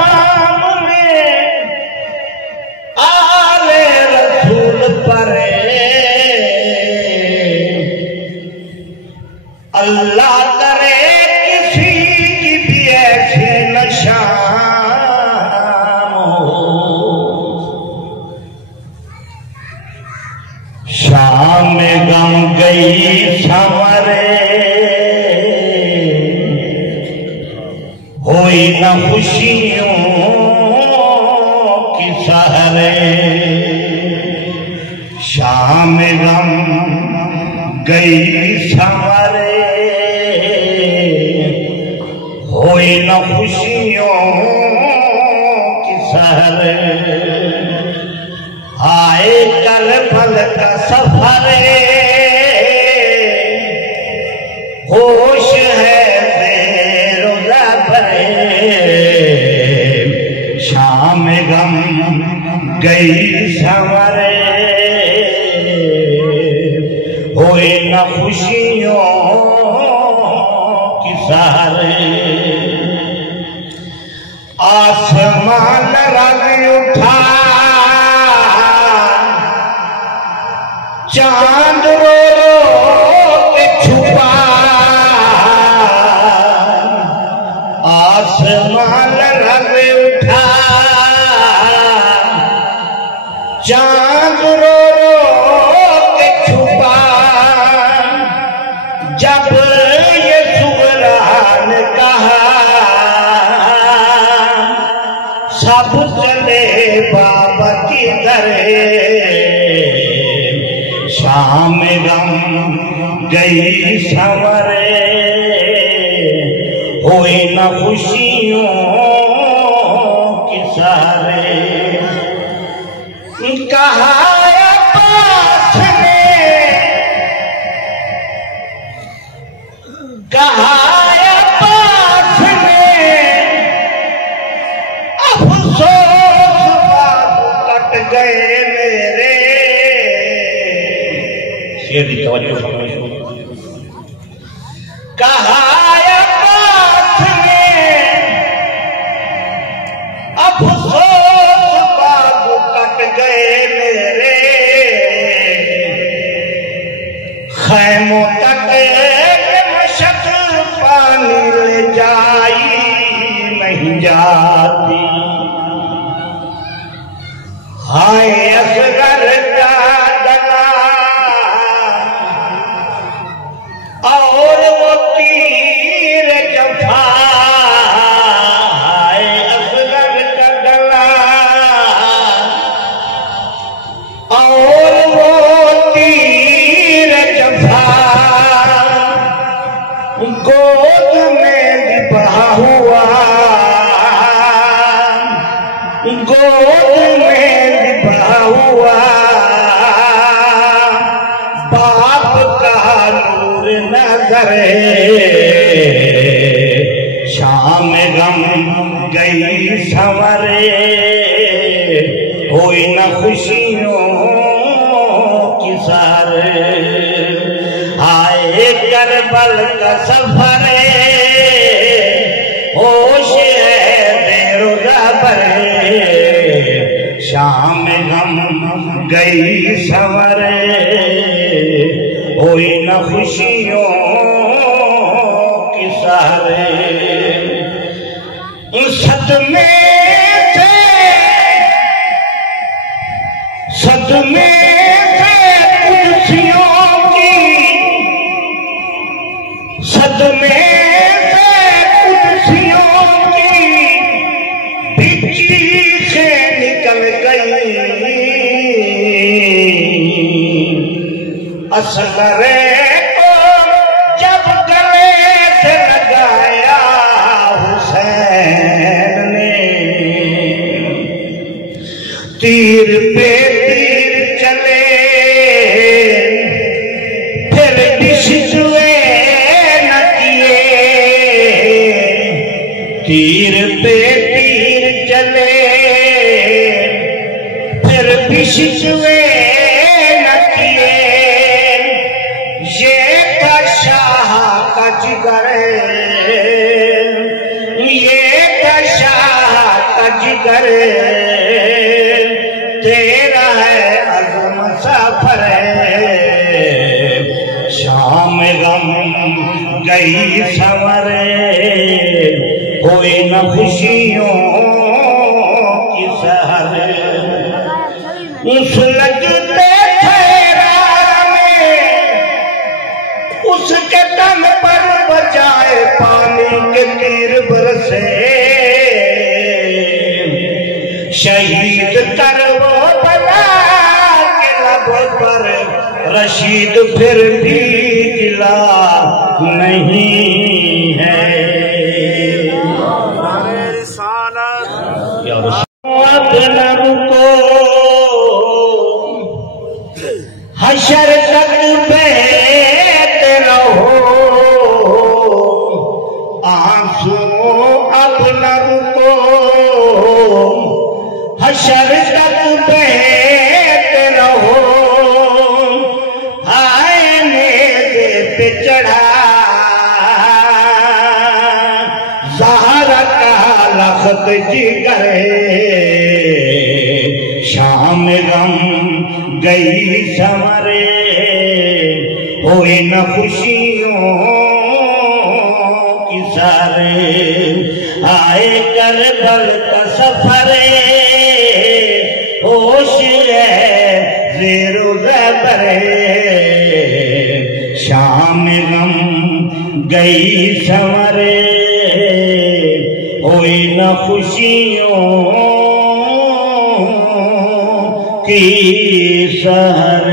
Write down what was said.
शाम में आले रसूल पर अल्लाह करे किसी की भी ऐसी न शाम हो। शाम गम गई संवरे होई न खुशियों की सहरे। शाम गम गई संवरे होई न खुशियों की सहरे। आए करबल का सफरे होश है बेरोज़ा भरे। शाम गम गई संवरे होए न खुशियों की सहारे। आसमान रंग उठा चांद रो के छुपा। आसमान रंग उठा चांद रो के छुपा। जब ये सुगरान कहा सब चले बाबा की दरे। शाम गम गई संवरे होई न खुशियों की सहारे। कहा पास में कहा पास में अफसोस कट गए मेरे। शेर की तवज्जो फरमाइए। कहा पास में अफसोस बाबू कट गए मेरे। खैमों तक मशक्क़त पानी ले जाई नहीं जाती। हाय असगर का गला और वो तीर जफा। हाय असगर का गला और वो तीर जफा। गोद में लिपा हुआ गोद में लिपा हुआ बाप का नूर नजरे। शाम गम गई संवरे होई न खुशियों की सहारे। आए करबल का सफरे होश है बेरोज़ा भरे। शाम गम गई संवरे होई न खुशियों की सहारे। सदमे कुर्सियों की सदमे कुर्सियों की भी चीखें निकल गई। असगरे को जब गले से लगाया हुसैन ने। तीर पे तीर चले फिर भी शिकवे न किए। तीर पे तीर चले फिर भी शिकवे न किए। ये था शाह का जिगर ये था शाह तेरा है अज़म सफर, शाम गम गई संवर, कोई न खुशियों की सहर। उस लगते उसके तन पर बजाए पानी के तीर बरसे, शहीद कर वो बना के लब पर रशीद फिर भी गिला नहीं है। अब न रुको हशर तक बहते रहो, आंसू अब न रुको हशर तक बहते रहो। हाय नेज़े पे चढ़ा ज़हरा का लख्त जिगर, शाम गम गई संवरे, हुई न खुशियों की सारे। आए करबल का सफरे, होश है ज़ेरो ज़बरे, शाम गम गई संवरे, हुई न खुशियों की सहर।